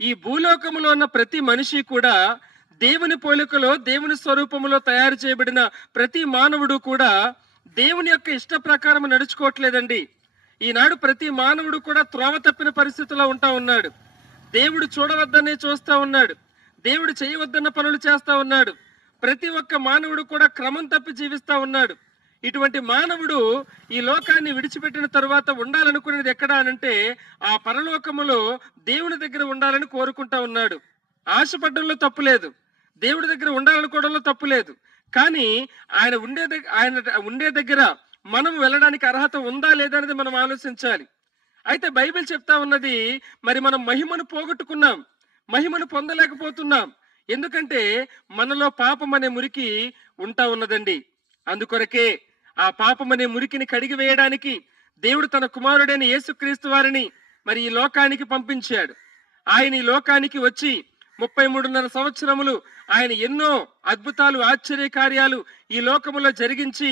ఈ భూలోకములో ఉన్న ప్రతి మనిషి కూడా దేవుని పోలికలో, దేవుని స్వరూపములో తయారు చేయబడిన ప్రతి మానవుడు కూడా దేవుని యొక్క ఇష్ట ప్రకారం నడుచుకోవట్లేదండి. ఈనాడు ప్రతి మానవుడు కూడా త్రోవ తప్పిన పరిస్థితిలో ఉంటా ఉన్నాడు. దేవుడు చూడవద్దనే చూస్తా ఉన్నాడు. దేవుడు చేయవద్దన్న పనులు చేస్తా ఉన్నాడు. ప్రతి ఒక్క మానవుడు కూడా క్రమం తప్పి జీవిస్తా ఉన్నాడు. ఇటువంటి మానవుడు ఈ లోకాన్ని విడిచిపెట్టిన తరువాత ఉండాలనుకునేది ఎక్కడ అనంటే ఆ పరలోకములో దేవుని దగ్గర ఉండాలని కోరుకుంటా ఉన్నాడు. ఆశపడ్డంలో తప్పు లేదు, దేవుడి దగ్గర ఉండాలనుకోవడంలో తప్పు లేదు. కానీ ఆయన ఉండే దగ్గర మనం వెళ్ళడానికి అర్హత ఉందా లేదా అనేది మనం ఆలోచించాలి. అయితే బైబిల్ చెప్తా ఉన్నది, మరి మనం మహిమను పోగొట్టుకున్నాం, మహిమను పొందలేకపోతున్నాం. ఎందుకంటే మనలో పాపం అనే మురికి ఉంటా ఉన్నదండి. అందుకొరకే ఆ పాపం అనే మురికిని కడిగి వేయడానికి దేవుడు తన కుమారుడైన యేసుక్రీస్తు వారిని మరి ఈ లోకానికి పంపించాడు. ఆయన ఈ లోకానికి వచ్చి 33.5 సంవత్సరములు ఆయన ఎన్నో అద్భుతాలు, ఆశ్చర్య కార్యాలు ఈ లోకములో జరిగించి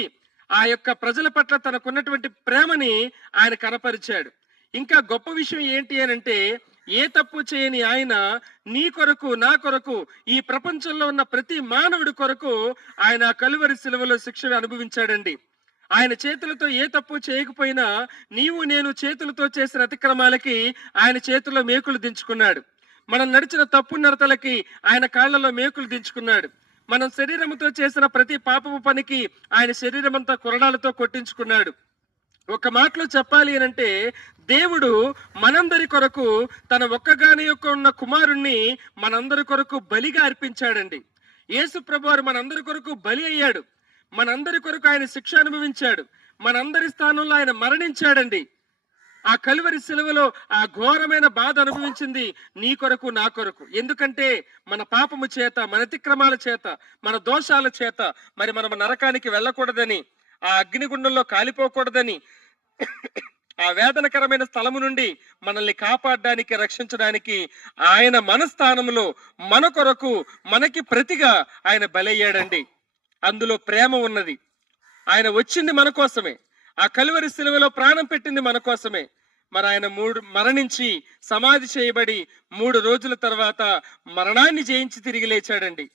ఆ యొక్క ప్రజల పట్ల తనకున్నటువంటి ప్రేమని ఆయన కనపరిచాడు. ఇంకా గొప్ప విషయం ఏంటి అనంటే, ఏ తప్పు చేయని ఆయన నీ కొరకు, నా కొరకు, ఈ ప్రపంచంలో ఉన్న ప్రతి మానవుడి కొరకు ఆయన కలువరి శిలువలో శిక్షను అనుభవించాడండి. ఆయన చేతులతో ఏ తప్పు చేయకపోయినా నీవు నేను చేతులతో చేసిన అతిక్రమాలకి ఆయన చేతుల్లో మేకులు దించుకున్నాడు. మనం నడిచిన తప్పు నడతలకి ఆయన కాళ్లలో మేకులు దించుకున్నాడు. మనం శరీరముతో చేసిన ప్రతి పాపపు పనికి ఆయన శరీరం అంతా కొరడాలతో కొట్టించుకున్నాడు. ఒక మాటలో చెప్పాలి అనంటే, దేవుడు మనందరి కొరకు తన ఒక్కగాని యొక్క ఉన్న కుమారుణ్ణి మనందరి కొరకు బలిగా అర్పించాడండి. యేసు ప్రభువారు మనందరి కొరకు బలి అయ్యాడు. మనందరి కొరకు ఆయన శిక్ష అనుభవించాడు. మనందరి స్థానంలో ఆయన మరణించాడండి. ఆ కలువరి శిలువలో ఆ ఘోరమైన బాధ అనుభవించింది నీ కొరకు, నా కొరకు. ఎందుకంటే మన పాపము చేత, మన అతిక్రమాల చేత, మన దోషాల చేత మరి మనం నరకానికి వెళ్ళకూడదని, ఆ అగ్నిగుండంలో కాలిపోకూడదని, ఆ వేదనకరమైన స్థలము నుండి మనల్ని కాపాడడానికి, రక్షించడానికి ఆయన మన స్థానంలో మన కొరకు, మనకి ప్రతిగా ఆయన బలయ్యాడండి. అందులో ప్రేమ ఉన్నది. ఆయన వచ్చింది మన కోసమే. ఆ కలువరి శిలువలో ప్రాణం పెట్టింది మన కోసమే. మరి ఆయన మరణించి సమాధి చేయబడి 3 రోజుల తర్వాత మరణాన్ని జయించి తిరిగి లేచాడండి.